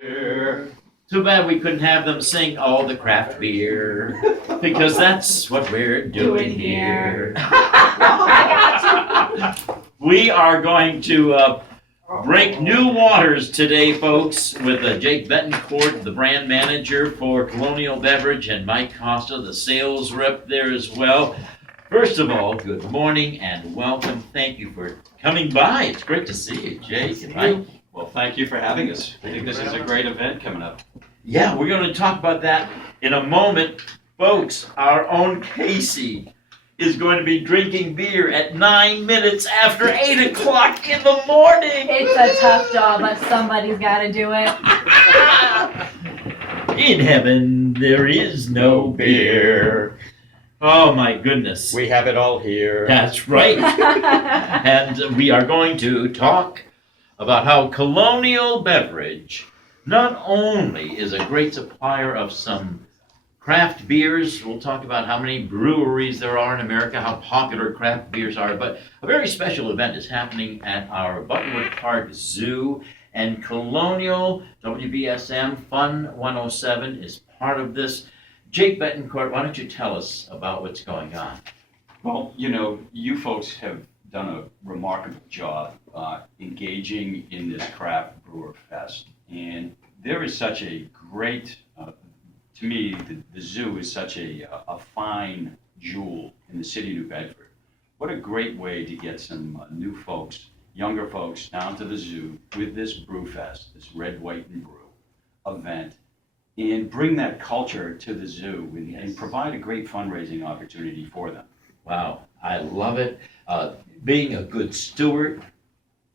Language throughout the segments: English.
Too bad we couldn't have them sing all the craft beer, because that's what we're doing here. We are going to break new waters today, folks, with Jake Bettencourt, the brand manager for Colonial Beverage, and Mike Costa, the sales rep there as well. First of all, good morning and welcome. Thank you for coming by. It's great to see you, Jake and Mike. Well, thank you for having us. I think this is a great event coming up. Yeah, we're going to talk about that in a moment. Folks, our own Kasey is going to be drinking beer at 9 minutes after 8 o'clock in the morning. It's a tough job, but somebody's got to do it. In heaven, there is no beer. Oh, my goodness. We have it all here. That's right. And we are going to talk about how Colonial Beverage not only is a great supplier of some craft beers, we'll talk about how many breweries there are in America, how popular craft beers are, but a very special event is happening at our Buttonwood Park Zoo, and Colonial, WBSM, Fun 107 is part of this. Jake Bettencourt, why don't you tell us about what's going on? Well, you know, you folks have done a remarkable job engaging in this craft brewer fest. And there is such a great, to me, the zoo is such a fine jewel in the city of New Bedford. What a great way to get some new folks, younger folks, down to the zoo with this brew fest, this red, white, and brew event, and bring that culture to the zoo and provide a great fundraising opportunity for them. Wow, I love it. Being a good steward,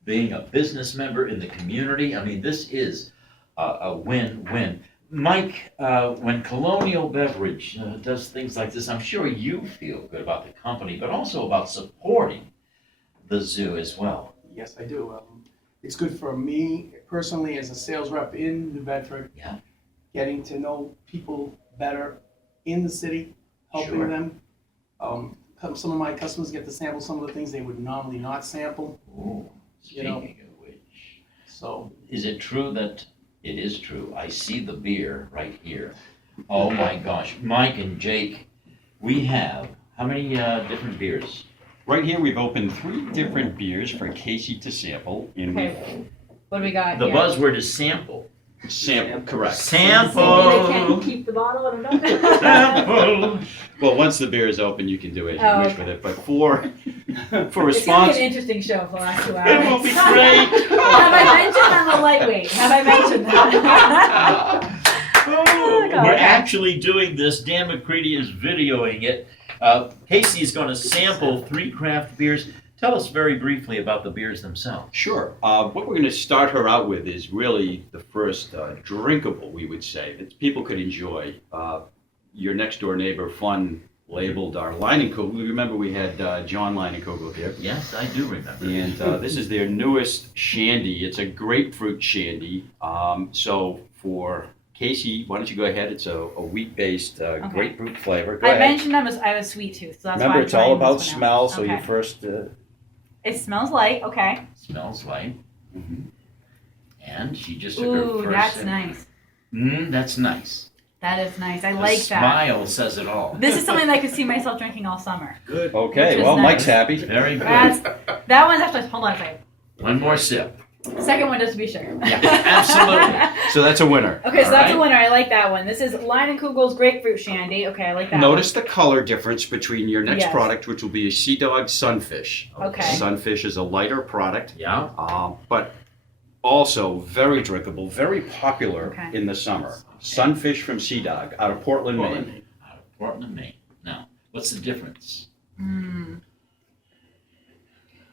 being a business member in the community, I mean, this is a win-win. Mike, when Colonial Beverage does things like this, I'm sure you feel good about the company, but also about supporting the zoo as well. Yes, I do. It's good for me personally as a sales rep in New Bedford. Yeah. Getting to know people better in the city, helping Sure. them. Some of my customers get to sample some of the things they would normally not sample. Ooh, You know. speaking of which, So is it true that it is true? I see the beer right here. Oh my gosh, Mike and Jake, we have how many different beers? Right here, we've opened 3 different beers for Kasey to sample. And Okay, what do we got The here? buzzword is sample. sample, correct. Maybe they can't Sample. keep the bottle, I don't know. Sample. Well, once the beer is open, you can do as you Oh, wish okay. with it. But for It's gonna be response, an interesting show for the last 2 hours. It will be great. Have I mentioned I'm a lightweight? Have I mentioned that? Oh, God. we're actually doing this. Dan McCready is videoing it. Kasey is going to sample 3 craft beers. Tell us very briefly about the beers themselves. sure. What we're going to start her out with is really the first drinkable, we would say, that people could enjoy. Your next door neighbor, Fun, labeled our Leinenkugel. Remember we had John Leinenkugel here. Yes, I do remember. And this is their newest shandy. It's a grapefruit shandy. So for Kasey, why don't you go ahead? It's a wheat-based grapefruit flavor. Go I ahead. mentioned I have a sweet tooth, so that's Remember, why I'm it's all trying about this one smell. out. So Okay. you first. It smells light. Okay. Smells like. Mhm. And she just took her Ooh, first that's sip. nice. That's nice. That is nice. I The like that. smile says it all. This is something that I could see myself drinking all summer. Good. Okay. Which is Well, nice. Mike's happy. Very good. That one's actually. Hold on a second. One more sip. The second one, just to be sure. Yeah, absolutely. So that's a winner. Okay, so All that's a right. winner. I like that one. This is Leinenkugel's grapefruit shandy. Okay, I like that. Notice the color difference between your next Yes. product, which will be a Sea Dog Sunfish. Okay. Sunfish is a lighter product, Yeah. but also very drinkable, very popular Okay. in the summer. Sunfish from Sea Dog out of Portland, Maine. Out of Portland, Maine. Now, what's the difference? Mm.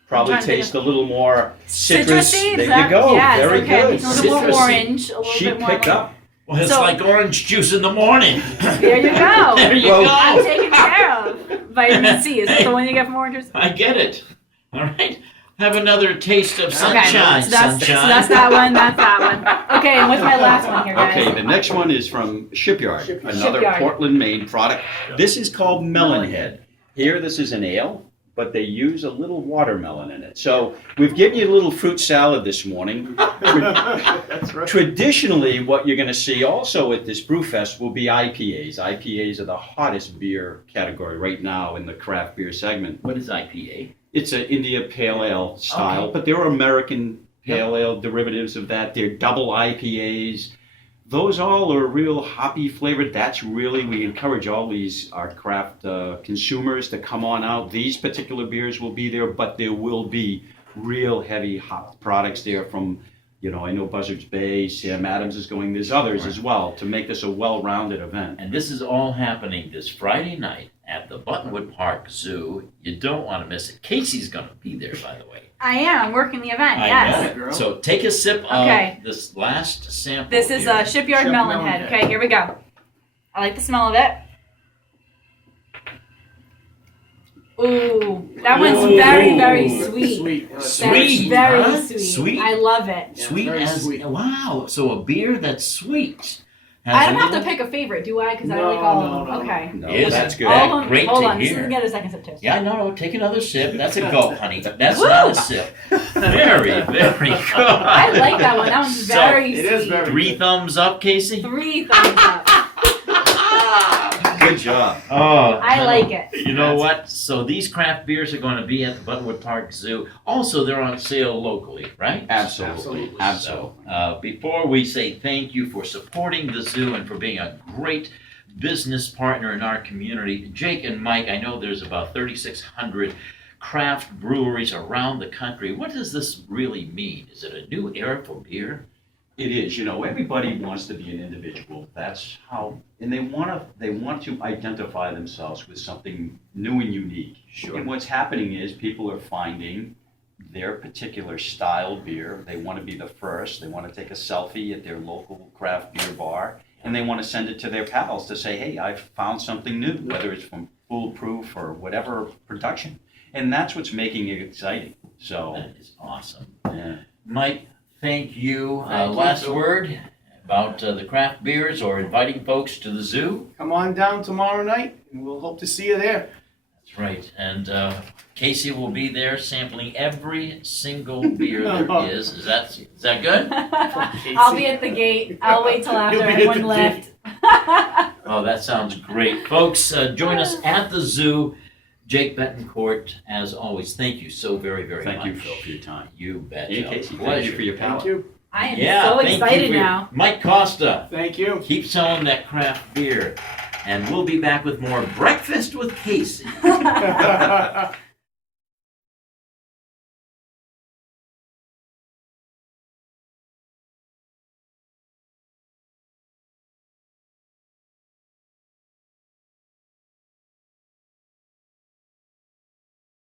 Probably trying to think taste a little more citrus. Citrusy? There Is that- you go. Yes, Very okay. good. It's a little more Citrusy. orange. A little She bit more. picked up. Well, it's So- like orange juice in the morning. There you go. There you Well- I'm go. taken care of. Vitamin C. Is that the one you get from oranges? I get it. All right. Have another taste of Okay, sunshine, so that's sunshine. that one. That's that one. Okay, and what's my last one here, guys? Okay, the next one is from Shipyard, another Shipyard. Portland, Maine product. This is called Melonhead. Here, this is an ale, but they use a little watermelon in it. So we've given you a little fruit salad this morning. That's right. Traditionally, what you're going to see also at this Brew Fest will be IPAs. IPAs are the hottest beer category right now in the craft beer segment. What is IPA? It's an India Pale Ale style, Okay. but there are American Pale Ale derivatives of that. They're double IPAs. Those all are real hoppy flavored. That's really, we encourage all these, our craft consumers to come on out. These particular beers will be there, but there will be real heavy hop products there from, you know, I know Buzzards Bay, Sam Adams is going, there's others as well to make this a well-rounded event. And this is all happening this Friday night at the Buttonwood Park Zoo. You don't want to miss it. Casey's going to be there, by the way. I am working the event, I yes. know. So take a sip Okay. of this last sample. This is here. a Shipyard Chef Melon Melon Head. Head. Okay, here we go. I like the smell of it. Ooh, that one's Ooh. very, very sweet. Sweet. That's Sweet, very huh? sweet. Sweet? I love it. Yeah, Sweet very as sweet. wow. So a beer that's sweet. Has I don't a have to little- pick a favorite, do I? Because I No, like all no, of them. no. Okay. No, Is that's it? good. All of them. Great Hold to on, this hear. is get a second sip too. Yeah, no, take another sip. That's a gulp, honey. That's not a sip. Very, very good. I like that one. That one's So, very it sweet. is very- Three thumbs up, Casey? 3 thumbs up. Good job. Oh, I like it. You know what? So these craft beers are going to be at the Buttonwood Park Zoo. Also, they're on sale locally, right? Absolutely. So, before we say thank you for supporting the zoo and for being a great business partner in our community, Jake and Mike, I know there's about 3,600 craft breweries around the country. What does this really mean? Is it a new era for beer? It is, you know, everybody wants to be an individual. That's how, and they want to identify themselves with something new and unique. Sure. And what's happening is people are finding their particular style beer. They want to be the first. They want to take a selfie at their local craft beer bar, and they want to send it to their pals to say, hey, I've found something new, whether it's from Foolproof or whatever production. And that's what's making it exciting. So, That is awesome. yeah. Mike, thank you. Thank you, Last Phil. word about the craft beers or inviting folks to the zoo? Come on down tomorrow night, and we'll hope to see you there. That's right. And Casey will be there sampling every single beer there is. Is that good? I'll be at the gate. I'll wait till after You'll be at everyone the left. Oh, that sounds great. Folks, join us at the zoo. Jake Bettencourt, as always, thank you so very, very much. Thank you, Phil, for your time. You bet. Hey, Casey, thank Pleasure. you for your Thank palate. you. I am Yeah, so thank you excited for your- now. Mike Costa, Thank you. keep selling that craft beer. And we'll be back with more Breakfast with Casey.